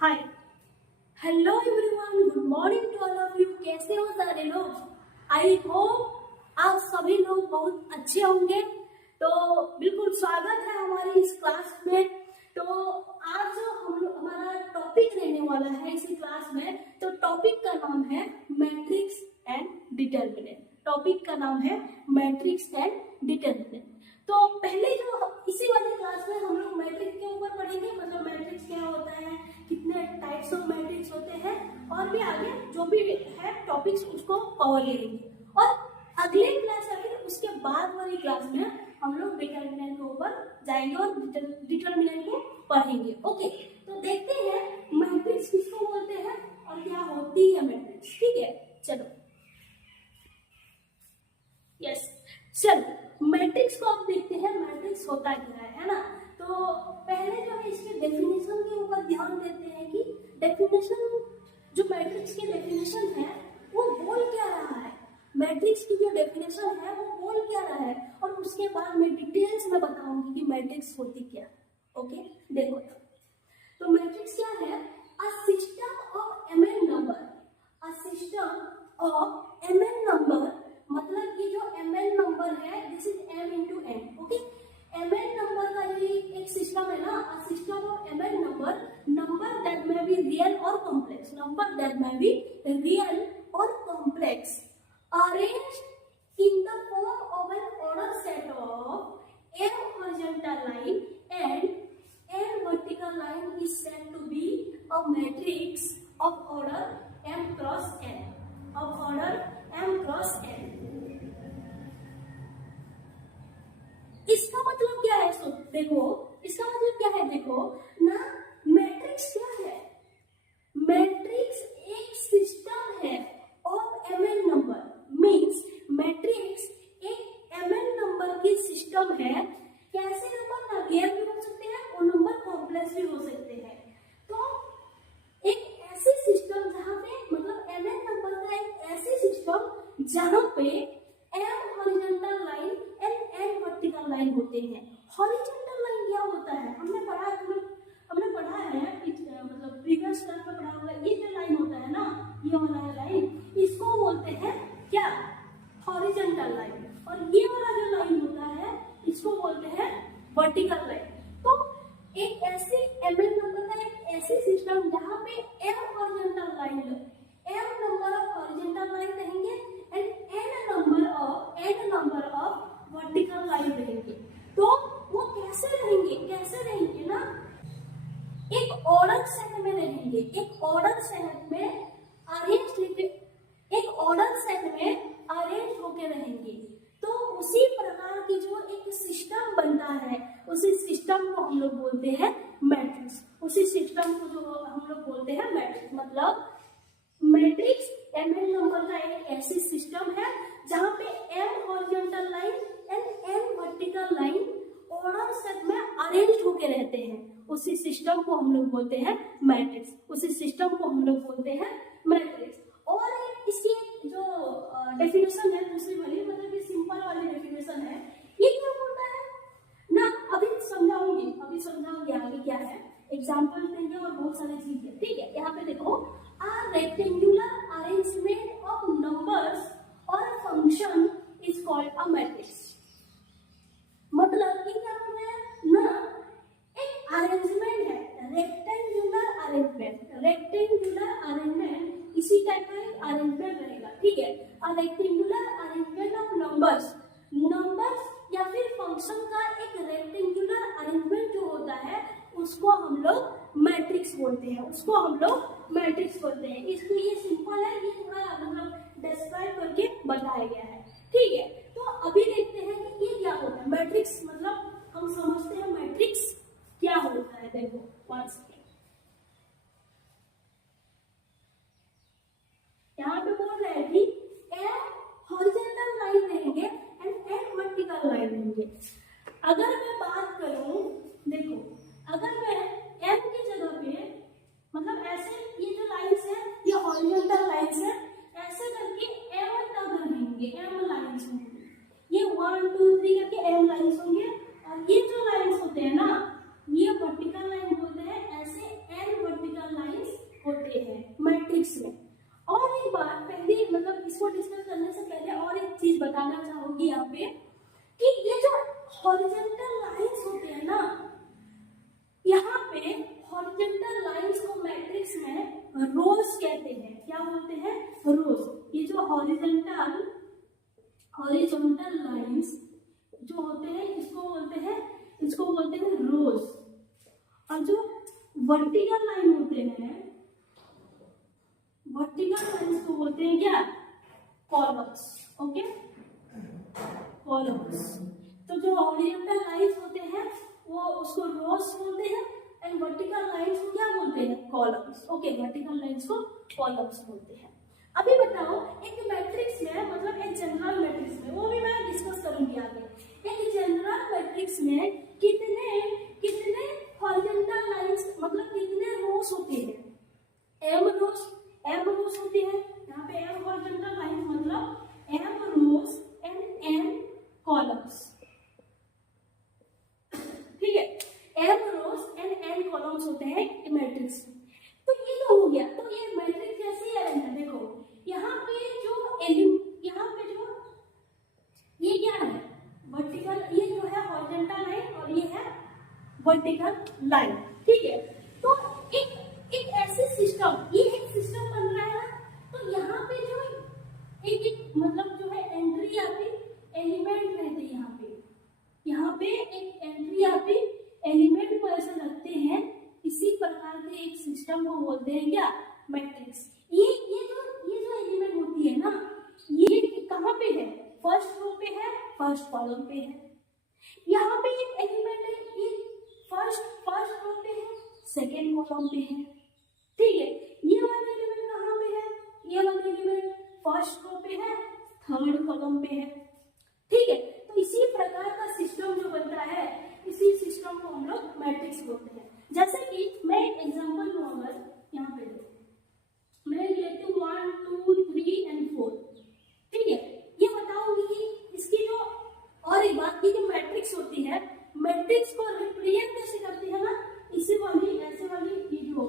Hi, hello everyone, good morning to all of you. कैसे हो सारे लोग? आई होप आप सभी लोग बहुत अच्छे होंगे। तो बिल्कुल स्वागत है हमारी इस क्लास में। तो आज जो हमारा टॉपिक रहने वाला है इसी क्लास में, तो टॉपिक का नाम है मैट्रिक्स एंड डिटर्मिनेंट। टॉपिक का नाम है मैट्रिक्स एंड डिटर्मिनेंट। तो पहले जो इसी वाली क्लास में हम लोग मैट्रिक्स के ऊपर पढ़ेंगे, मतलब मैट्रिक्स क्या होता है, कितने टाइप्स ऑफ मैट्रिक्स होते हैं, और भी आगे जो भी है टॉपिक्स उसको कवर करेंगे। और अगले क्लास या फिर उसके बाद वाली क्लास में हम लोग डिटर्मिनेंट के ऊपर जाएंगे और डिटर्मिनेंट को पढ़ेंगे। ओके, तो देखते हैं मैट्रिक्स किसको बोलते हैं और क्या होती है मैट्रिक्स। ठीक है, चलो यस चलो मैट्रिक्स को अब देखते हैं मैट्रिक्स होता क्या है ना। तो पहले जो है इसके डेफिनेशन के ऊपर ध्यान देते हैं कि डेफिनेशन, जो मैट्रिक्स की डेफिनेशन है वो बोल क्या रहा है। मैट्रिक्स की जो डेफिनेशन है वो बोल क्या रहा है, और उसके बाद मैं डिटेल्स में बताऊंगी कि मैट्रिक्स होती क्या। ओके, देखो तो मैट्रिक्स क्या है? A system of mn number. A system of mn number मतलब कि जो mn नंबर है this is m into n। Okay, mn number का ये एक सिस्टम है ना। A system of mn number, number that may be real और complex, number that may be real और complex arranged in the form of an ordered set of m horizontal line and n vertical line is said to be a matrix of order m cross n, of order m cross n। इसका मतलब क्या है? सो देखो इसका मतलब क्या है, देखो ना। मैट्रिक्स क्या है? मैट्रिक्स एक सिस्टम है of mn number. Means matrix एक mn नंबर की सिस्टम है। कैसे नंबर ना रियल भी हो सकते हैं और नंबर कॉम्प्लेक्स भी हो सकते हैं। तो एक ऐसी सिस्टम जहां पे, मतलब mn नंबर का एक ऐसी सिस्टम जहां पे m horizontal line and n vertical line होते हैं। हॉरिजॉन्टल लाइन क्या होता है? हमने पढ़ा है मतलब प्रीवियस क्लास में पढ़ा होगा। ये जो लाइन होता है ना, ये वाला लाइन, इसको बोलते हैं क्या? Horizontal line. और ये वाला जो लाइन होता है इसको बोलते हैं वर्टिकल लाइन। तो एक ऐसी mn नंबर का एक ऐसी सिस्टम जहां पे m horizontal line, m number of horizontal line रहेंगे and n number of vertical line रहेंगे। तो वो कैसे रहेंगे ना, एक ऑर्डर सेट में रहेंगे। एक ऑर्डर सेट में अरेंज होके रहेंगे। तो उसी प्रकार की जो एक सिस्टम बनता है, उसी सिस्टम को हम लोग बोलते हैं मैट्रिक्स। उसी सिस्टम को जो हम लोग बोलते हैं मैट्रिक्स। मतलब मैट्रिक्स mn नंबर का एक ऐसी सिस्टम है जहां पे m horizontal line and n vertical line order set में अरेंज होके रहते हैं। उसी सिस्टम को हम लोग बोलते हैं मैट्रिक्स। उसी सिस्टम को हम लोग बोलते हैं मैट्रिक्स। और इसकी जो डेफिनेशन है दूसरी वाली, मतलब ये सिंपल वाली डेफिनेशन है, ये क्या बोलता है ना, अभी समझाऊंगी आगे क्या है, एग्जांपल देंगे और बहुत सारी चीजें। ठीक है, यहाँ पे देखो, a rectangular arrangement of numbers or function is called a matrix। मतलब कि क्या हो रहा है ना, एक अरेंजमेंट है, रेक्टेंगुलर अरेंजमेंट इसी टाइप का एक अरेंजमेंट रहेगा। ठीक है, a rectangular arrangement of numbers या फिर फंक्शन का एक रेक्टेंगुलर अरेंजमेंट जो होता है उसको हम लोग मैट्रिक्स बोलते हैं। इसको ये सिंपल है, ये थोड़ा मतलब डिस्क्राइब करके बताया गया है। ठीक है, तो अभी देखते हैं कि ये क्या होता है मैट्रिक्स। मतलब हम समझते हैं मैट्रिक्स क्या होता है। देखो वन सेकेंड, यहाँ पे बोल रहे हैं कि m हॉरिजॉन्टल लाइन रहेंगे एंड n वर्टिकल लाइन रहेंगे। अगर मैं बात करूं, देखो अगर मैं m की जगह पे, मतलब ऐसे ये जो लाइंस है ये हॉरिजॉन्टल लाइंस है, ऐसे करके m तक रहेंगे, m लाइंस होंगे। ये 1 2 3 करके m लाइंस होंगे, और ये जो लाइंस बोलते हैं, रोज। ये जो हॉरिजॉन्टल लाइंस जो होते हैं इसको बोलते हैं रोज, और जो वर्टिकल लाइन होते हैं, वर्टिकल लाइंस को बोलते हैं क्या, कॉलम्स। Okay, columns. तो जो हॉरिजॉन्टल लाइंस होते हैं वो उसको रोज बोलते हैं, एंड वर्टिकल लाइंस को क्या बोलते हैं, कॉलम्स। ओके, वर्टिकल लाइंस को कॉलम्स बोलते हैं। अभी बताओ एक मैट्रिक्स में, मतलब एक जनरल मैट्रिक्स में, वो भी मैं डिस्कस करूंगी आगे। एक जनरल मैट्रिक्स में कितने हॉरिजॉन्टल लाइंस, मतलब कितने रोज होते हैं, एम रोज होती है। यहाँ पे एम हॉरिजॉन्टल लाइंस मतलब M rows and M columns, ठीक है, M rows and N columns होते हैं मैट्रिक्स। तो ये तो हो गया। तो ये मैट्रिक्स कैसे है, देखो यहाँ पे जो ये क्या है, वर्टिकल, ये जो है हॉरिजॉन्टल लाइन और ये है वर्टिकल लाइन, ठीक है। तो एक ऐसे सिस्टम, ये एक सिस्टम बन रहा है ना, तो यहाँ पे जो एक मतलब जो है एंट्री आती, एलिमेंट रहते यहाँ पे एक एंट्री आती, एलिमेंट को ऐसे रखते हैं। इसी प्रकार के एक सिस्टम को बोलते हैं क्या, मैट्रिक्स। ये जो एलिमेंट होती है ना, ये कहाँ पे है, फर्स्ट रो पे है, फर्स्ट कॉलम पे है। यहाँ पे एक एलिमेंट है, ये फर्स्ट रो पे है, सेकेंड कॉलम पे है, ठीक है। ये वाला एलिमेंट कहाँ पे है, ये वाला एलिमेंट फर्स्ट रो पे है, थर्ड कॉलम पे है, ठीक है। तो इसी प्रकार का सिस्टम जो बनता है, इसी सिस्टम को हम लोग मैट्रिक्स बोलते हैं। जैसे कि मैं एक एग्जांपल लूंगा, यहाँ पे मैं लेती हूँ 1 2 3 एंड 4, ठीक है। ये बताऊंगी कि इसकी जो, और एक बात की जो मैट्रिक्स होती है, मैट्रिक्स को रिप्रेजेंट कैसे करती है ना, इसी वाली ऐसे वाली ये जो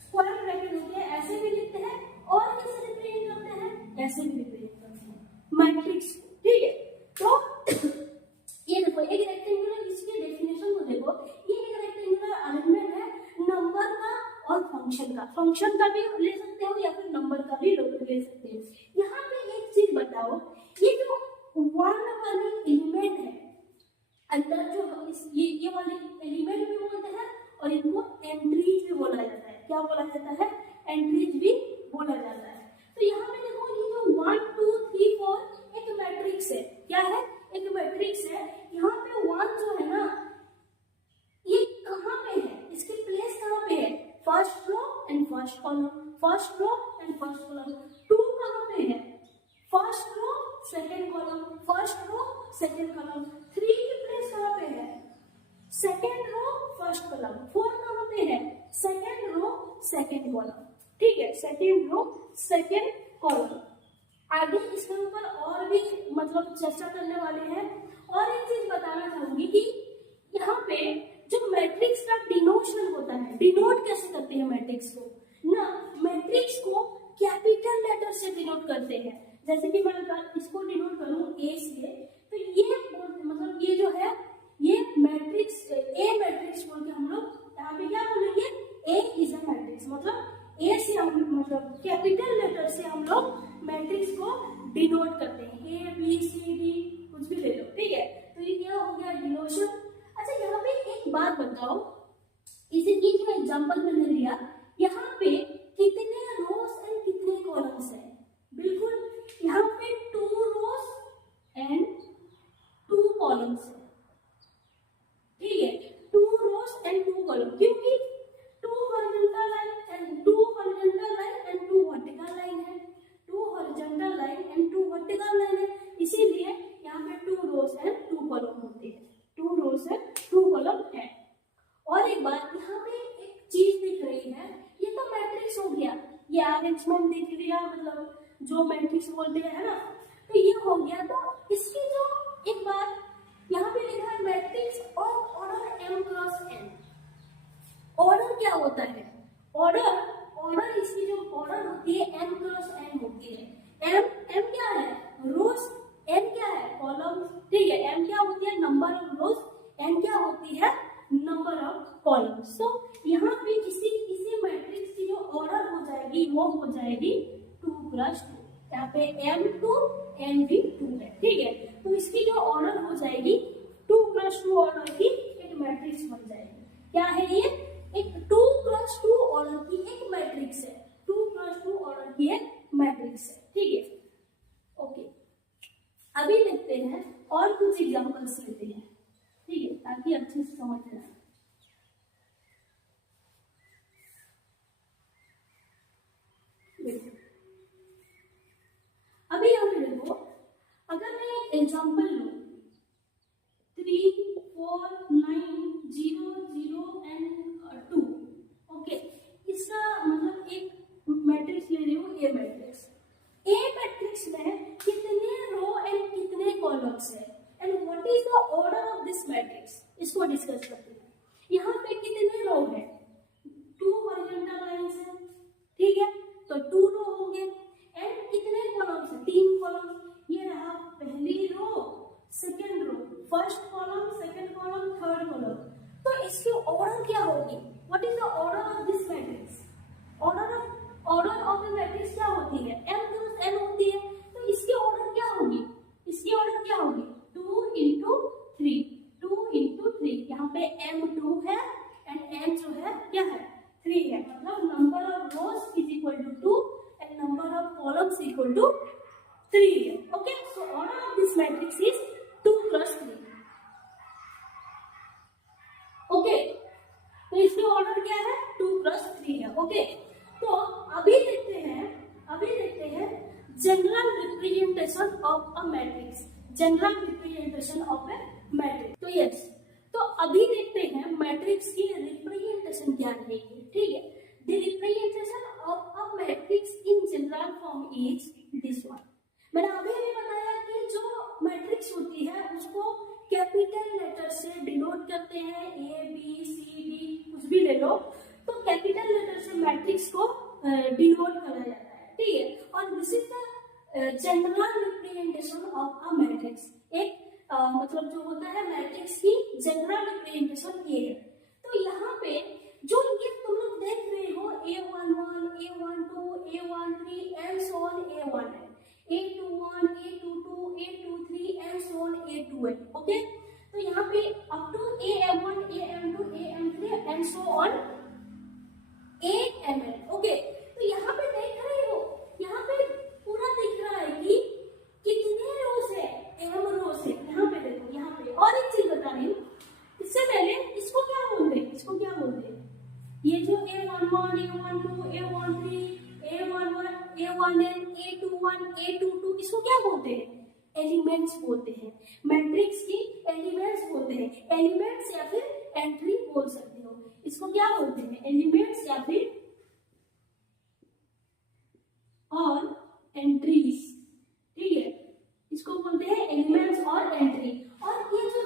स्क्वायर ब्रैकेट होते हैं ऐसे भी लिखते हैं, और कैसे रिप्रेजेंट करते हैं, ऐसे भी रिप्रेजेंट करते हैं मैट्रिक्स, ठीक है। तो ये देखो एक रेक्टेंगुलर, इसकी डेफिनेशन को देखो, ये एक रेक्टेंगुलर अरेंजमेंट है नंबर का और फंक्शन का भी ले सकते हो या फिर नंबर का भी ले सकते हो। यहाँ पे एक चीज बताओ, ये जो वन वाली एलिमेंट है अंदर जो ये वाले एलिमेंट भी बोलते हैं, और इनको एंट्रीज भी बोला जाता है। क्या बोला जाता है, एंट्रीज भी बोला जाता है। तो यहाँ पे देखो ये जो 1 2 3 4 एक मैट्रिक्स है, क्या है, एक मैट्रिक्स है। यहाँ पे 1 जो है ना, ये कहाँ पे है, इसकी प्लेस कहाँ पे है, first row and first column, first row and first column. 2 कहाँ पे है, first row second column, first row second column. 3 की प्लेस कहाँ पे है, सेकंड रो फर्स्ट कॉलम। 4 कहाँ पे है, सेकंड रो सेकंड कॉलम, ठीक है, सेकंड रो सेकंड कॉलम। आगे इसके ऊपर और भी मतलब चर्चा करने वाले हैं। और एक चीज बताना चाहूंगी कि यहाँ पे जो मैट्रिक्स का डिनोशन होता है, डिनोट कैसे करते हैं मैट्रिक्स को ना, मैट्रिक्स को कैपिटल लेटर से डिनोट करते हैं। जैसे कि मैं इसको डिनोट करूं ए से, तो ये मतलब ये जो है, ये मैट्रिक्स ए मैट्रिक्स बोल के हम लोग यहाँ पे क्या बोलेंगे, ए इज अ मैट्रिक्स। मतलब ए से हम मतलब कैपिटल लेटर से हम लोग मैट्रिक्स को डिनोट करते हैं, ए बी सी डी कुछ भी ले लो, ठीक है। तो ये क्या हो गया, डिनोशन। अच्छा यहाँ पे एक बात बताओ, इसे ये जो एग्जांपल मैंने लिया, यहाँ पे कितने रोज एंड कितने कॉलम्स हैं, बिल्कुल यहाँ पे 2 रोज एंड 2 कॉलम्स है, ठीक है, 2 रोज एंड 2 कॉलम, क्योंकि 2 horizontal line and 2 vertical line है, 2 horizontal line and 2 vertical line है, इसीलिए यहाँ पे 2 रोज एंड 2 कॉलम होते हैं, 2 रोज एंड 2 कॉलम है। और एक बात यहाँ पे एक चीज दिख रही है, ये तो मैट्रिक्स हो गया, ये अरेंजमेंट दिख लिया, मतलब जो मैट्रिक्स बोलते हैं ना, तो ये हो गया। तो इसकी जो एक बात यहाँ पे लिखा है मैट्रिक्स और order m cross n। Order क्या होता है, ऑर्डर इसकी जो ऑर्डर होती है m क्रॉस n होती है। m क्या है, रोज, n क्या है, कॉलम, ठीक है। m क्या होती है, नंबर ऑफ रोज, n क्या होती है, नंबर ऑफ कॉलम्स। तो यहाँ पे इसी मैट्रिक्स की जो ऑर्डर हो जाएगी वो हो जाएगी 2 क्रॉस 2, यहाँ पे M2 NV2 है, ठीक है। तो इसकी जो ऑर्डर हो जाएगी 2 क्रॉस 2 ऑर्डर की एक मैट्रिक्स बन जाएगी। क्या है ये? एक 2 क्रॉस 2 ऑर्डर की एक मैट्रिक्स है, 2 क्रॉस 2 ऑर्डर की एक मैट्रिक्स है, ठीक है। ओके, अभी देखते हैं और कुछ एग्जांपल्स लेते हैं, ठीक है, ताकि अच्छे से समझ में आए। अभी यहाँ पे देखो, अगर मैं एक एग्जांपल लूं 3 4 9 0 0 एंड 2, ओके, इसका मतलब एक मैट्रिक्स ले रही हूँ, ए मैट्रिक्स। ए मैट्रिक्स में कितने रो एंड कितने कॉलम्स है and what is the order of this matrix, इसको डिस्कस करते हैं। यहाँ पे कितने रो है? 2 हॉरिजॉन्टल लाइंस है, ठीक है, तो 2 रो होंगे एंड कितने कॉलम्स है? 3 कॉलम। ये रहा पहली row, second row, first column, second column, third column. तो इसकी ऑर्डर क्या होगी? What is the order of this matrix? Order of the matrix क्या होती है? m क्रॉस n होती है। तो इसकी ऑर्डर क्या होगी? इसकी ऑर्डर क्या होगी? 2 into 3, 2 into 3। यहाँ पे m2 है एंड m जो है क्या है? 3 है। मतलब number of rows is equal to 2 and number of columns equal to 3 है। Okay, so order of this matrix is 2 cross 3। Okay, तो इसकी ऑर्डर क्या है? 2 क्रॉस 3 है। ओके, तो अभी देखते हैं general representation of a matrix, general representation of A matrix. तो यस, तो अभी देखते हैं मैट्रिक्स की रिप्रेजेंटेशन क्या रहेगी, ठीक है। The representation of a matrix in general form is this one. मैंने अभी बताया कि जो मैट्रिक्स होती है उसको कैपिटल लेटर से डिनोट करते हैं, ए बी सी डी कुछ भी ले लो, तो कैपिटल लेटर से मैट्रिक्स को डिनोट करा जाता है, ठीक है। और this is the general representation of a matrix. एक मतलब जो होता है मैट्रिक्स की जनरल रिप्रेजेंटेशन ये है। तो यहाँ पे जो ये तुम लोग देख रहे हो A11, A12, A13 and so on, A1 है, A21, A22, A23 and so on, A2 है। ओके, तो यहाँ पे up to AM1, AM2, AM3 and so on AMN। Okay, तो यहाँ पे देख रहे हो, यहाँ पे पूरा दिख रहा है कि कितने रोज है? M रोज है। यहाँ पे देखो, यहाँ पे और एक चीज बता रही हूँ, इससे पहले इसको क्या बोलते हैं? इसको क्या बोलते हैं? ये जो A11, A12, A13, A11, A1n, A21, A22, इसको क्या बोलते हैं? एलिमेंट्स बोलते हैं। मैट्रिक्स की एलिमेंट्स बोलते हैं। एलिमेंट्स या फिर एंट्री बोल सकते हो। इसको क्या बोलते हैं? एलिमेंट्स या फिर और एंट्रीज, ठीक है, इसको बोलते हैं एलिमेंट्स और एंट्री। और ये जो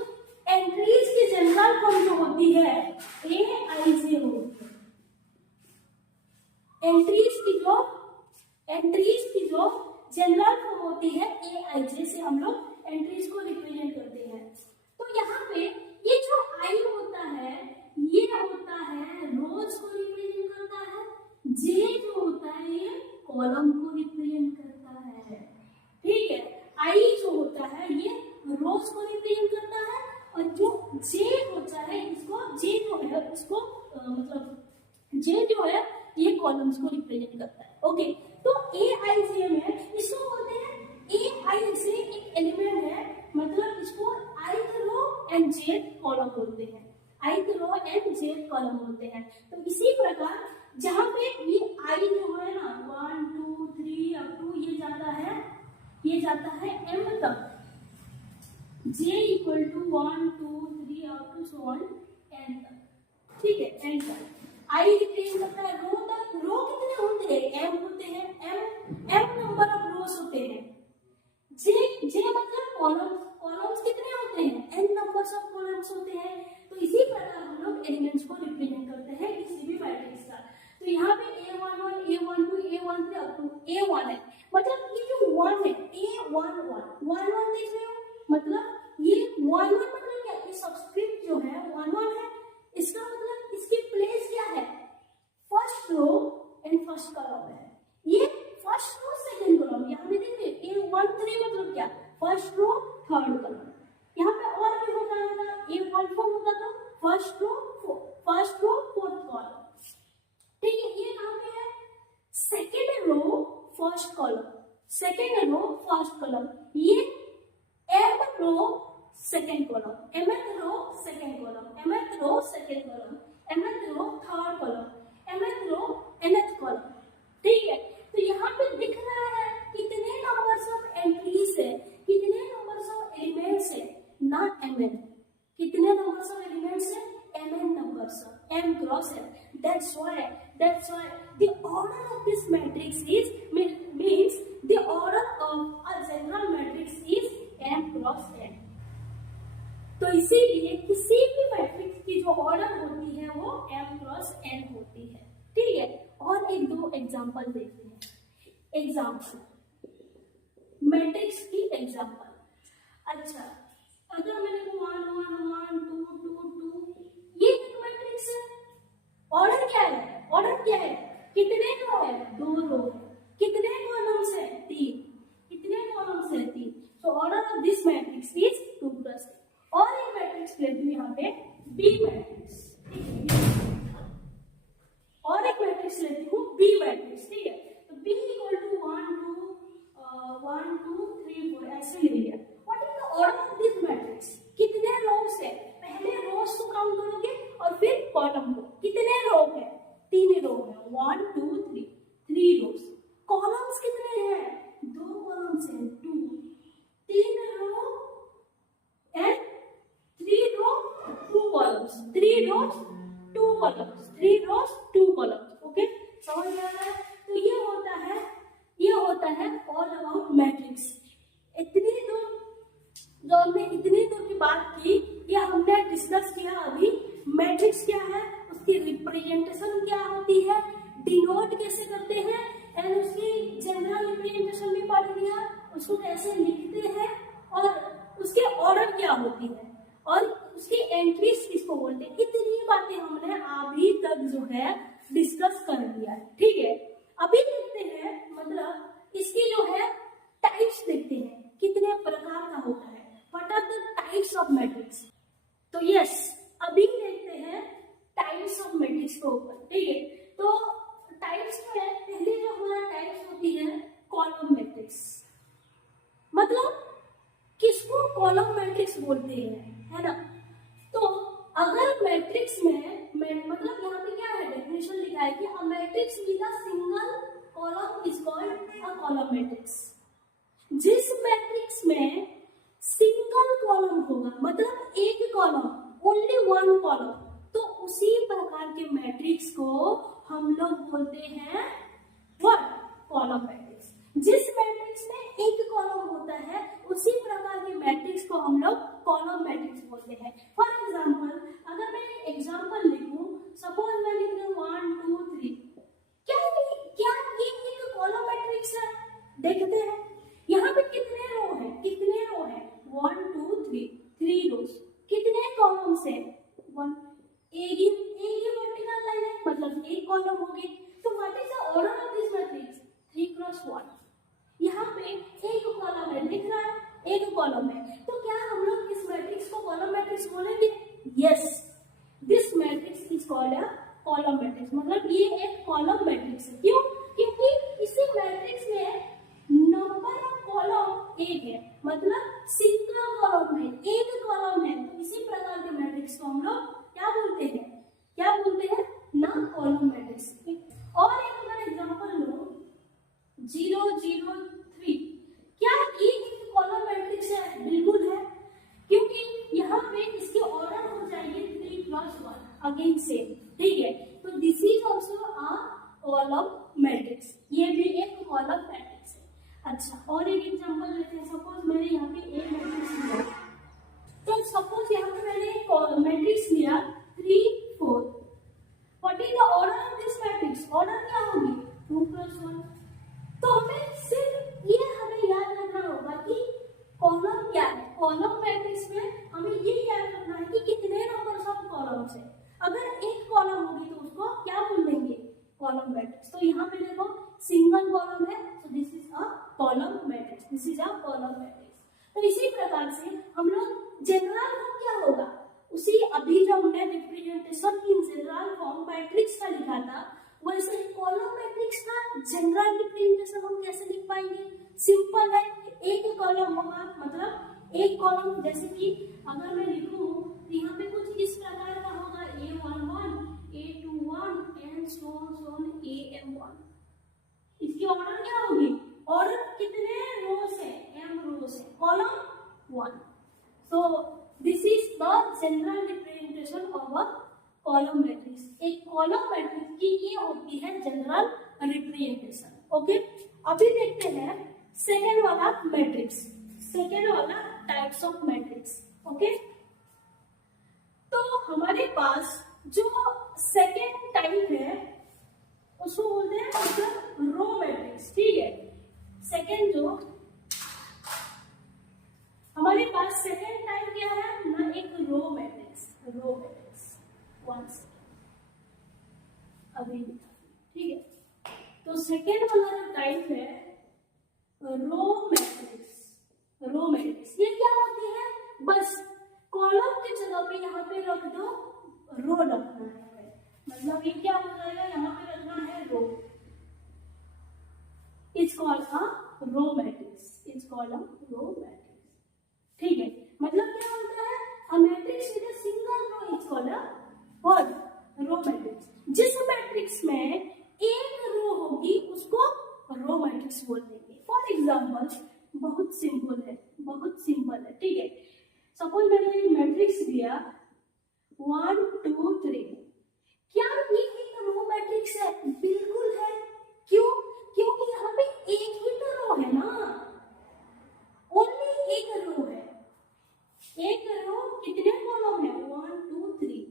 एंट्रीज की जनरल फॉर्म जो होती है AIJ होती है। एंट्रीज की जो जनरल फॉर्म होती है AIJ से हम लोग एंट्रीज को रिप्रेजेंट करते हैं। तो यहाँ पे ये जो I होता है ये होता है रोज को रिप्रेजेंट करता है, J जो होता है ये कॉलम को रिप्रेजेंट करता है, ठीक है। I जो होता है ये रोज को रिप्रेजेंट करता है और जो J होता है इसको J जो है उसको मतलब J जो है ये कॉलम्स को रिप्रेजेंट करता है। ओके, तो AIJ में इसको बोलते हैं, AIJ एक एलिमेंट है, मतलब इसको ith row and jth column बोलते हैं, ith row and jth column बोलते हैं। तो इसी प्रकार जहां पे ये I जो है ना 1 2 3 अप टू ये जाता है M तक, J equal to 1 2 3 up to so on N तक, ठीक है, N तक। I रिप्रेजेंट करता है रो तक। रो कितने होते हैं? M होते हैं, M नंबर ऑफ रोज होते हैं। J मतलब कॉलम्स कितने होते हैं? N नंबर्स ऑफ कॉलम्स होते हैं। तो इसी प्रकार हम लोग एलिमेंट्स को रिप्रेजेंट करते हैं किसी भी मैट्रिक्स का। तो यहाँ पे A11, A12, A13 up to A1 है, मतलब ये जो 1 है A11 देख रहे हो, मतलब ये 11 मतलब क्या? ये सबस्क्रिप्ट जो है 11 है, इसका मतलब इसकी प्लेस क्या है? First row and first column है। ये फर्स्ट रो मतलब क्या, फर्स्ट रो थर्ड कॉलम। यहाँ पे और भी होता है, ये फॉर्म होता तो फर्स्ट रो फोर्थ कॉलम। ठीक है, ये कहाँ पे है, second row first column, second row first column. ये m row second column, mth row second column, mth row second column, mth row third column, mth row nth column. ठीक है, तो यहाँ पे दिख रहा है कितने नंबर्स ऑफ एंट्रीज है, कितने नंबर्स ऑफ एलिमेंट्स है, नॉट mn, कितने नंबर्स ऑफ एलिमेंट्स है, mn numbers, m cross n। That's why the order of this matrix is means the order of a general matrix is m cross n। तो इसीलिए किसी भी matrix की जो order होती है वो m cross n होती है। ठीक है, और एक दो एग्जांपल देखते हैं। एग्जांपल, मैट्रिक्स की एग्जांपल। अच्छा, अगर मैंने 1 1 1 2 2 2, ये एक मैट्रिक्स है। ऑर्डर क्या है, ऑर्डर क्या है, कितने रो है, 2 रो है, कितने कॉलम्स है, 3, कितने कॉलम्स है, 3। सो order of this matrix is 2 + 3। और एक मैट्रिक्स लेती हूँ यहाँ पे बी मैट्रिक्स, और एक मैट्रिक्स लेती हूँ बी मैट्रिक्स। ठीक है, तो बी इक्वल टू 1 2 3 4 ऐसे ले लिया। What is the order of this matrix, कितने रोज है, पहले रोज को काउंट करोगे और फिर कॉलम को, कितने रो है, 3 रो है, 1 2 3, 3 रोज। कॉलम्स कितने हैं, 2 कॉलम्स हैं, 2, 3 row and 3 row 2 columns, 3 rows 2 columns, 3 rows 2 columns. Okay, समझ में आ रहा है। तो ये होता है ऑल अबाउट मैट्रिक्स। इतनी दूर जो हमने इतनी दूर की बात की, ये हमने डिस्कस किया अभी मैट्रिक्स क्या है, उसकी रिप्रेजेंटेशन क्या होती है, डिनोट कैसे करते हैं, एंड उसकी जनरल रिप्रेजेंटेशन भी पढ़ लिया, उसको कैसे लिखते हैं, और उसके ऑर्डर क्या होती है, और उसकी एंट्रीज किसको बोलते हैं। इतनी बातें हमने अभी तक जो है डिस्कस कर लिया है। ठीक है, अभी देखते हैं, मतलब इसकी जो है टाइप्स देखते हैं, कितने प्रकार का होता है, what are the types of matrix. तो यस, अभी देखते हैं टाइप्स ऑफ मैट्रिक्स के ऊपर। ठीक है, तो टाइप्स में पहले जो हमारा टाइप्स होती है कॉलम मैट्रिक्स। मतलब किसको कॉलम मैट्रिक्स बोलते हैं, है ना। तो अगर मैट्रिक्स में मतलब यहाँ पे क्या है, डेफिनेशन लिखा है कि अ matrix with a single column is called a column matrix. जिस मैट्रिक्स में सिंगल कॉलम होगा, मतलब एक कॉलम, ओनली 1 कॉलम, तो उसी प्रकार के मैट्रिक्स को हम लोग बोलते हैं व्हाट, कॉलम मैट्रिक्स। जिस मैट्रिक्स में एक कॉलम होता है उसी प्रकार के मैट्रिक्स को हम लोग कॉलम मैट्रिक्स बोलते हैं। फॉर एग्जांपल, अगर मैं एग्जांपल लिखूं, सपोज मैं लिख रही हूं 1 2 3, क्या ये एक कॉलम मैट्रिक्स है, देखते हैं यहाँ पे कितने रो है, 1 2 3 रोज, कितने कॉलम्स है, 1, एक ही वर्टिकल लाइन है, मतलब एक कॉलम होगी। तो what is the order of this matrix, 3 × 1। यहाँ पे एक कॉलम है, दिख रहा है, एक कॉलम है, तो क्या हम लोग इस मैट्रिक्स को कॉलम मैट्रिक्स बोलेंगे, yes, this matrix is called a column matrix. मतलब ये एक कॉलम मैट्रिक्स है। क्यों, क्योंकि इसी मैट्रिक्स में नंबर ऑफ कॉलम एक है, मतलब सिंगल कॉलम है, एक कॉलम है, तो इसी प्रकार के मैट्रिक्स को हम लोग क्या बोलते हैं, ना कॉलम मैट्रिक्स। और एक अगर एग्जांपल लो 0 0 3, क्या ये एक कॉलम मैट्रिक्स है, बिल्कुल है, क्योंकि यहाँ पे इसके ऑर्डर हो जाएंगे 3 + 1, अगेन सेम। ठीक है, तो this is also a column matrix, ये भी एक कॉलम मैट्रिक्स है। अच्छा, और एक एग्जांपल लेते हैं। सपोज मैंने यहाँ पे एक मैट्रिक्स लिया, तो सपोज यहाँ पे मैंने एक मैट्रिक्स लिया 3 4, what is the order of this matrix, order क्या होगी, 2 + 1। तो हमें सिर्फ ये हमें याद रखना होगा कि कॉलम क्या है, कॉलम मैट्रिक्स में हमें ये याद रखना है कि कितने नंबर्स ऑफ कॉलम्स है। अगर एक कॉलम होगी तो उसको क्या बोल देंगे, कॉलम मैट्रिक्स। तो यहाँ पे देखो सिंगल कॉलम है, so this is a column matrix, this is a column matrix। Matrix का लिखा था, वैसे कॉलम मैट्रिक्स का जनरल रिप्रेजेंटेशन हम कैसे लिख पाएंगे? सिंपल है, एक कॉलम होगा, मतलब एक कॉलम, जैसे कि अगर मैं लिखूं तो यहाँ पे कुछ इस प्रकार का होगा, A11, A21 and so on AM1। इसकी ऑर्डर क्या होगी? ऑर्डर कितने रोज है? M रोज है, column 1। So this is the general representation of a column matrix. एक कॉलम मैट्रिक्स की ये होती है जनरल रिप्रेजेंटेशन। ओके, अभी देखते हैं सेकेंड वाला मैट्रिक्स, सेकेंड वाला टाइप्स ऑफ मैट्रिक्स। ओके, तो हमारे पास जो सेकेंड टाइप है उसको बोलते हैं मतलब रो मैट्रिक्स। ठीक है, सेकेंड जो हमारे पास सेकेंड टाइप क्या है ना, एक row matrix. Row matrix once अभी, ठीक है, तो सेकेंड वाला जो टाइप है रो मैट्रिक्स। रो मैट्रिक्स ये क्या होती है? बस कॉलम की जगह पे यहाँ पे रख दो रो रखना है, मतलब ये क्या हो जाएगा, यहाँ पे रखना है row. It's called a row matrix, it's called a row matrix. ठीक है, मतलब क्या होता है, a matrix with a single row is called a what? Row matrix. जिस मैट्रिक्स में एक रो होगी उसको रो मैट्रिक्स बोल देंगे। फॉर एग्जांपल, बहुत सिंपल है, बहुत सिंपल है। ठीक है, सपोज मैंने एक मैट्रिक्स दिया 1 2 3, क्या ये एक रो मैट्रिक्स है? बिल्कुल है। क्यों? क्योंकि यहाँ पे एक ही तो रो है ना, ओनली एक रो है। एक रो कितने कॉलम है? 1 2 3,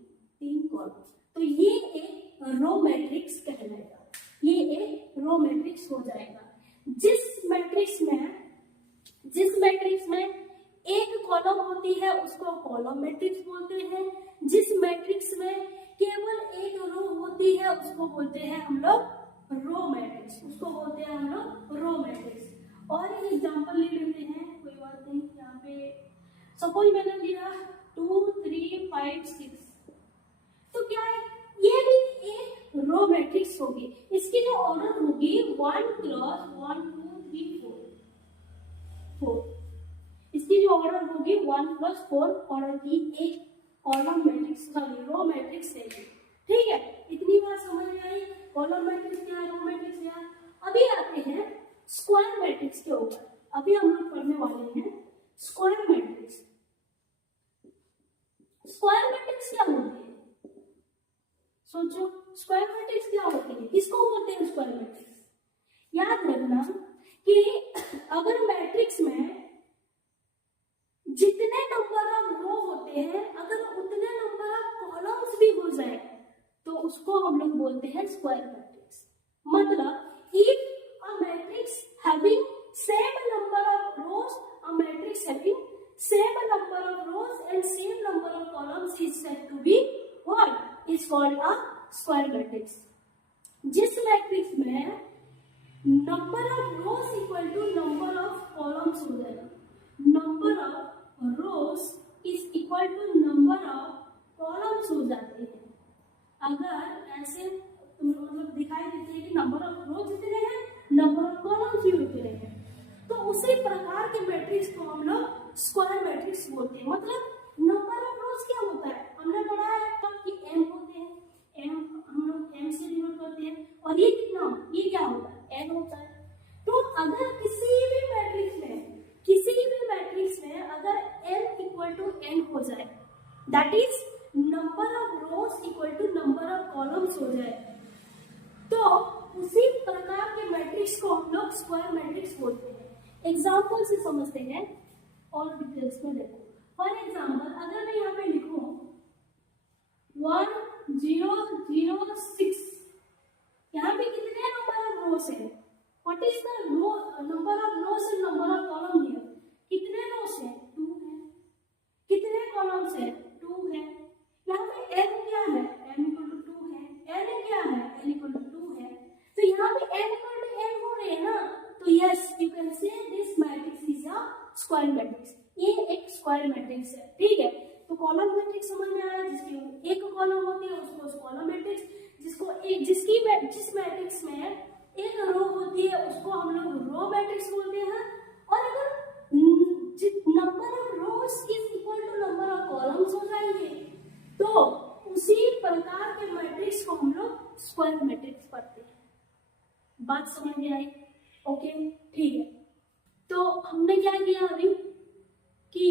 3 कॉलम। तो ये एक रो मैट्रिक्स कहलाएगा, ये एक रो मैट्रिक्स हो जाएगा। जिस मैट्रिक्स में एक कॉलम होती है उसको कॉलम मैट्रिक्स बोलते हैं। जिस मैट्रिक्स में केवल एक रो होती है उसको बोलते हैं हम लोग रो मैट्रिक्स, उसको बोलते हैं हम लोग रो मैट्रिक्स। और एक एग्जांपल ले लेते हैं, कोई बात नहीं। यहाँ पे सपोज मैंने लिया 2 3 5 6, तो क्या है, ये भी एक रो मैट्रिक्स होगी। इसकी जो ऑर्डर होगी 1 + 1 2 3 4, इसकी जो ऑर्डर होगी 1 + 4 ऑर्डर की एक कॉलम मैट्रिक्स का रो मैट्रिक्स है। ठीक है, इतनी बात समझ में आई, कॉलम मैट्रिक्स क्या है, रो मैट्रिक्स क्या है। अभी आते हैं स्क्वायर मैट्रिक्स के ऊपर। अभी हम लोग पढ़ने वाले हैं स्क्वायर मैट्रिक्स। स्क्वायर मैट्रिक्स क्या होती है? सोचो, स्क्वायर मैट्रिक्स क्या होती है, किसको बोलते हैं स्क्वायर मैट्रिक्स? याद रखना कि अगर मैट्रिक्स में जितने नंबर ऑफ रो होते हैं अगर उतने नंबर ऑफ कॉलम्स भी हो जाए तो उसको हम लोग बोलते हैं स्क्वायर मैट्रिक्स। मतलब if a matrix having same number of rows, a matrix having same number of rows and same number of columns is said to be what? Is called a square matrix. जिस matrix में number of rows equal to number of columns हो जाएगा, number of rows is equal to number of columns हो जाते हैं। अगर ऐसे मतलब दिखाई देते हैं कि नंबर ऑफ रोज जितने हैं नंबर ऑफ कॉलम्स भी उतने हैं, तो उसी प्रकार के मैट्रिक्स को हम लोग स्क्वायर मैट्रिक्स बोलते हैं। मतलब नंबर ऑफ रोज क्या होता है, हमने पढ़ा है कब कि m होते हैं, m हम लोग m से डिनोट करते हैं, और ये कितना, ये क्या होता है, n होता है। तो अगर किसी भी मैट्रिक्स में अगर m इक्वल टू n हो जाए, that is number of rows equal to number of columns हो जाए, तो उसी प्रकार के मैट्रिक्स को हम लोग स्क्वायर मैट्रिक्स बोलते हैं। एग्जाम्पल से समझते हैं और डिटेल्स में देखो। फॉर एग्जाम्पल, अगर मैं यहाँ पे लिखूं 1 0 0 6, यहाँ पे कितने नंबर ऑफ रोज है? What is the row number of rows and number of column here? कितने रोज है? 2 है। कितने कॉलम्स है? 2 है। यहाँ पे n क्या है? m = 2 है। n क्या है? n = 2 है। तो यहाँ पे n = n हो रहे हैं ना, तो yes you can say this matrix is a square matrix. ये एक स्क्वायर मैट्रिक्स है। ठीक है, तो कॉलम मैट्रिक्स समझ में आया, जिसकी एक कॉलम होती है उसको कॉलम मैट्रिक्स, जिस मैट्रिक्स में एक रो होती है उसको हम लोग रो मैट्रिक्स बोलते हैं, और अगर number of rows is equal to number of columns हो जाएंगे तो उसी प्रकार के मैट्रिक्स को हम लोग स्क्वायर मैट्रिक्स पढ़ते हैं। बात समझ में आई? ओके, ठीक है। तो हमने क्या किया अभी कि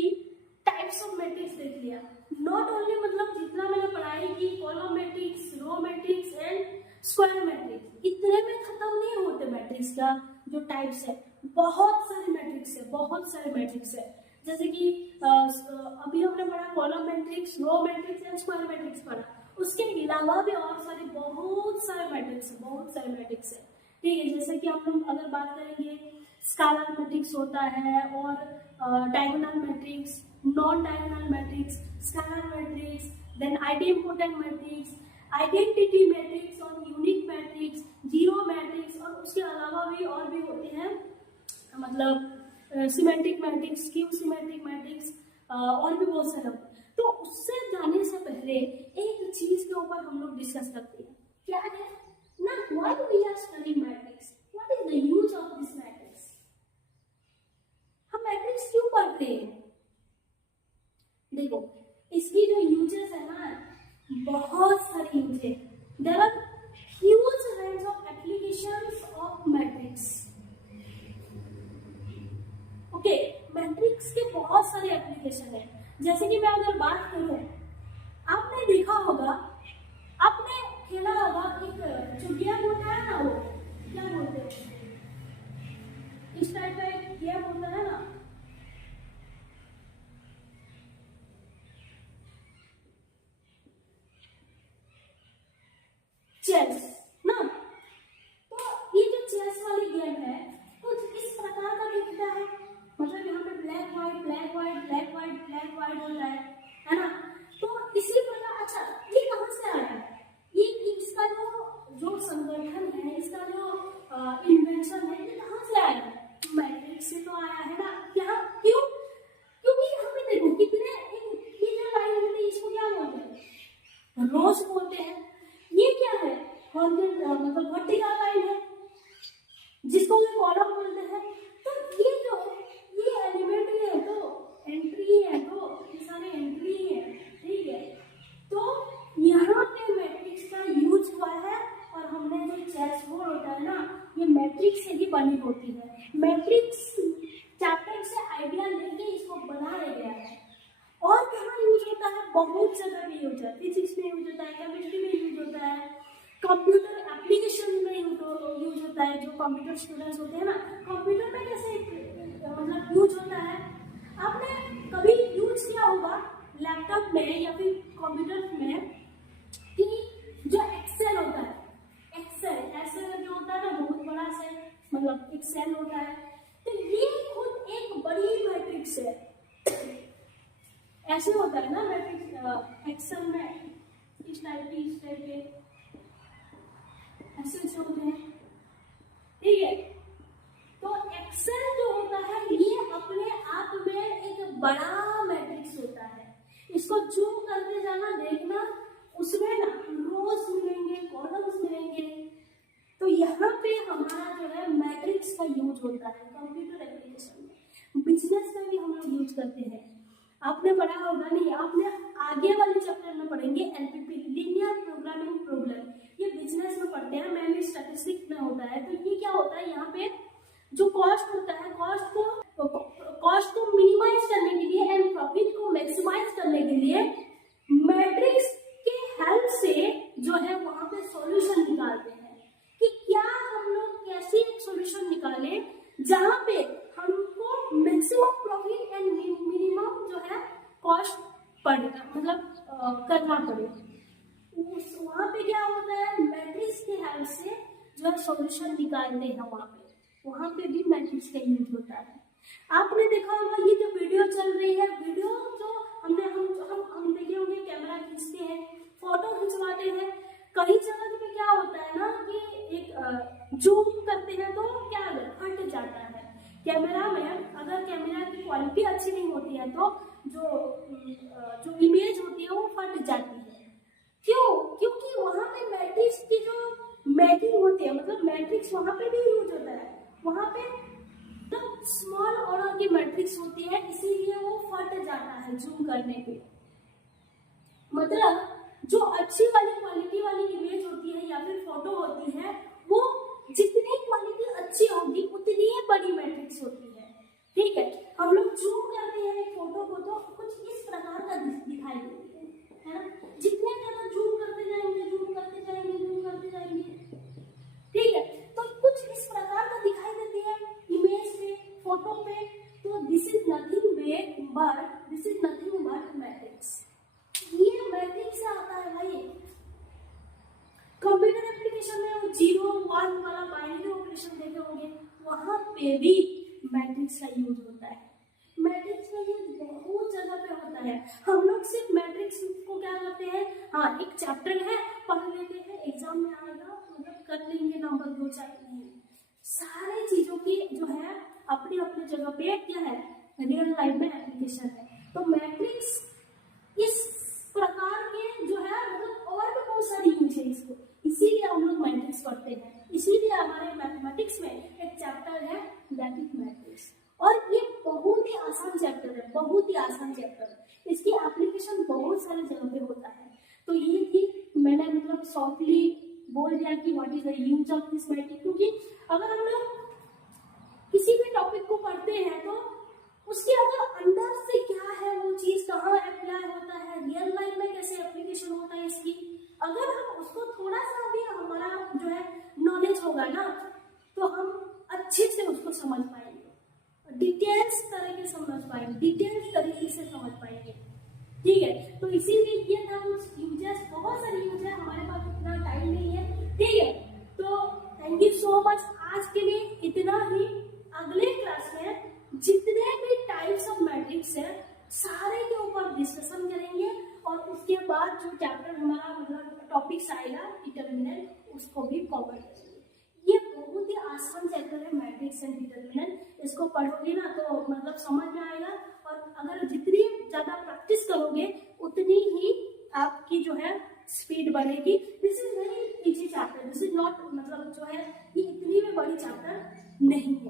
टाइप्स ऑफ मैट्रिक्स देख लिया। नॉट ओनली मतलब जितना मैंने पढ़ाई की column matrix, row matrix and square matrix, इतने में खत्म नहीं होते मैट्रिक्स का जो टाइप्स है। बहुत सारे मैट्रिक्स है, बहुत सारे मैट्रिक्स है। जैसे कि अभी हमने पढ़ा column matrix, row matrix and square matrix पढ़ा। उसके अलावा भी और सारे बहुत सारे मैट्रिक्स है, बहुत सारे मैट्रिक्स है। ठीक है, जैसे कि हम लोग अगर बात करेंगे स्केलर मैट्रिक्स होता है, और diagonal matrix, non diagonal matrix, scalar matrix, then identity matrix, identity matrix और यूनिक मैट्रिक्स, जीरो मैट्रिक्स, और उसके अलावा भी और भी होते हैं मतलब symmetric matrix, skew symmetric matrix, और भी बहुत सारे। तो उससे जाने से पहले एक चीज के ऊपर हम लोग डिस्कस करते हैं, क्या है ना, why we are studying matrix, what is the use of this matrix. हम मैट्रिक्स क्यों पढ़ते हैं? देखो, इसकी जो यूजेस है ना, बहुत सारी यूज है। There are huge range of applications of matrix. Okay, matrix के बहुत सारे एप्लीकेशन है। जैसे कि मैं अगर बात करूं, आपने देखा होगा, आपने खेला होगा एक जो गेम होता है ना, वो क्या बोलते हैं, इस टाइप का एक गेम होता है ना, चेस ना। तो ये जो चेस वाली गेम है कुछ इस प्रकार का दिखता है, मतलब यहाँ पे black white black white black white black white होता है ना। तो इसी प्रकार, अच्छा ये कहाँ से आया है? ये इसका जो संगठन है, इसका जो इन्वेंशन है, ये कहाँ से आया है? मैट्रिक्स से तो आया है ना। यहाँ क्यों? क्योंकि यहाँ पे देखो कितने, ये जो लाइन होती है इसको क्या बोलते हैं? रोज बोलते हैं। ये क्या है? मतलब वर्टिकल लाइन है जिसको भी कॉलम बोलते हैं। तो ये एलिमेंट है तो एंट्री है, तो ये सारे एंट्री है, ठीक है। तो यहाँ पे मैट्रिक्स का यूज हुआ है, और हमने जो चेस बोर्ड होता है ना, ये मैट्रिक्स से ही बनी होती है। मैट्रिक्स चैप्टर से आइडिया लेके इसको बनाया गया है। और कहाँ यूज होता है? बहुत जगह में यूज होता है। फिजिक्स में यूज होता है, केमिस्ट्री में यूज होता है, कंप्यूटर एप्लीकेशन में यूज होता है। जो कंप्यूटर स्टूडेंट्स होते हैं ना, कंप्यूटर में कैसे मतलब यूज होता है, आपने कभी यूज किया होगा लैपटॉप में या फिर कंप्यूटर में कि जो एक्सेल होता है, एक्सेल जो होता है ना, बहुत बड़ा सेल, मतलब एक सेल होता है। तो ये खुद एक बड़ी मैट्रिक्स है। ऐसे होता है ना मैट्रिक्स एक्सेल में, इस टाइप के ऐसे होते हैं, ठीक है। तो एक्सेल जो होता है ये अपने आप में एक बड़ा मैट्रिक्स होता है। इसको जूम करके जाना, देखना, उसमें ना रोज मिलेंगे, कॉलम्स मिलेंगे। तो यहाँ पे हमारा जो है मैट्रिक्स का यूज होता है कंप्यूटर एप्लीकेशन में, बिजनेस में भी हम लोग यूज करते हैं। आपने पढ़ा होगा, नहीं आपने आगे वाले चैप्टर में पढ़ेंगे एलपीपी, लीनियर प्रोग्रामिंग प्रॉब्लम। ये बिजनेस में पढ़ते हैं, मैंने स्टैटिस्टिक्स में होता है। तो ये क्या होता है, यहाँ पे जो कॉस्ट होता है, कॉस्ट को मिनिमाइज करने के लिए एंड प्रॉफिट को मैक्सिमाइज करने के लिए मैट्रिक्स के हेल्प से जो है वहां पे सॉल्यूशन निकालते हैं कि क्या हम लोग कैसे एक सॉल्यूशन निकाले जहां पे हमको मैक्सिमम प्रॉफिट एंड मिनिमम जो है कॉस्ट पड़ेगा, मतलब करना पड़े। वहां पे क्या होता है, मैट्रिक्स के हेल्प से जो है सॉल्यूशन निकालते हैं। वहां पे भी मैट्रिक्स का यूज होता है। आपने देखा होगा ये जो वीडियो चल रही है, वीडियो जो हम देखे होंगे, कैमरा खींचते हैं, फोटो खिंचवाते हैं। कई जगह पे क्या होता है ना कि एक जूम करते हैं तो क्या फट जाता है कैमरा में। अगर कैमरा की क्वालिटी अच्छी नहीं होती है तो जो इमेज होती है वो फट जाती है। क्यों? क्योंकि वहां पे मैट्रिक्स की जो मैकिंग होती है, मतलब मैट्रिक्स वहां पे भी यूज होता है, वहां पे मतलब स्मॉल ऑर्डर की मैट्रिक्स होती है, इसीलिए वो फट जाता है जूम करने पे। मतलब जो अच्छी वाली क्वालिटी वाली इमेज होती है या फिर फोटो होती है, वो जितनी क्वालिटी अच्छी होगी उतनी ही बड़ी मैट्रिक्स होती है। ठीक है, हम लोग जूम करते हैं एक फोटो को तो कुछ इस प्रकार का दिखाई देती है ना, जितने ज्यादा जूम करते जाएंगे, जूम करते जाएंगे, जूम करते जाएंगे, ठीक है, तो कुछ इस प्रकार का दिखाई देती है इमेज पे, फोटो पे। तो this is nothing but matrix. ये मैट्रिक्स से आता है भाई। कंप्यूटर एप्लीकेशन में वो 0 1 वाला बाइनरी ऑपरेशन देखे होंगे, वहां पे भी मैट्रिक्स का यूज होता है। मैट्रिक्स का यूज बहुत जगह पे होता है। हम लोग सिर्फ मैट्रिक्स को क्या करते हैं, हाँ एक चैप्टर है पढ़ लेते हैं, एग्जाम में आएगा मतलब कर लेंगे नंबर 2-4 नहीं। सारे चीजों की जो है अपनी अपनी जगह पे क्या है, रियल लाइफ में एप्लीकेशन है। तो मैट्रिक्स इस प्रकार के जो है मतलब और भी बहुत सारी यूज है इसको, इसीलिए हम लोग मैट्रिक्स पढ़ते हैं। इसीलिए हमारे मैथमेटिक्स में एक चैप्टर है दैट इज मैट्रिक्स, और ये बहुत ही आसान चैप्टर है, बहुत ही आसान चैप्टर है। इसकी एप्लीकेशन बहुत सारे जगह पे होता है। तो ये थी, मैंने मतलब शॉर्टली बोल दिया कि what is the use of this matrix, क्योंकि अगर हम लोग किसी भी टॉपिक को पढ़ते हैं तो उसके अगर अंदर से क्या है वो चीज कहाँ अप्लाई होता है, रियल लाइफ में कैसे एप्लीकेशन होता है इसकी, अगर हम उसको थोड़ा सा भी हमारा जो है नॉलेज होगा ना, तो हम अच्छे से उसको समझ पाएंगे, डिटेल्स तरीके समझ पाएंगे, डिटेल्स तरीके से समझ पाएंगे। ठीक है, तो इसीलिए ये था कुछ यूजेस, बहुत सारे यूज है, हमारे पास इतना टाइम नहीं है। ठीक है, तो थैंक यू सो मच, आज के लिए इतना ही। अगले क्लास में जितने भी टाइप्स ऑफ मैट्रिक्स है सारे के ऊपर डिस्कशन करेंगे, और उसके बाद जो चैप्टर हमारा मतलब टॉपिक्स आएगा डिटर्मिनेंट, उसको भी कवर करेंगे। ये बहुत ही आसान चैप्टर है मैट्रिक्स एंड डिटर्मिनेंट, इसको पढ़ोगे ना तो मतलब समझ में आएगा, और अगर जितनी ज्यादा प्रैक्टिस करोगे उतनी ही आपकी जो है स्पीड बढ़ेगी। This is very easy chapter, this is not मतलब जो है ये इतनी भी बड़ी चैप्टर नहीं है।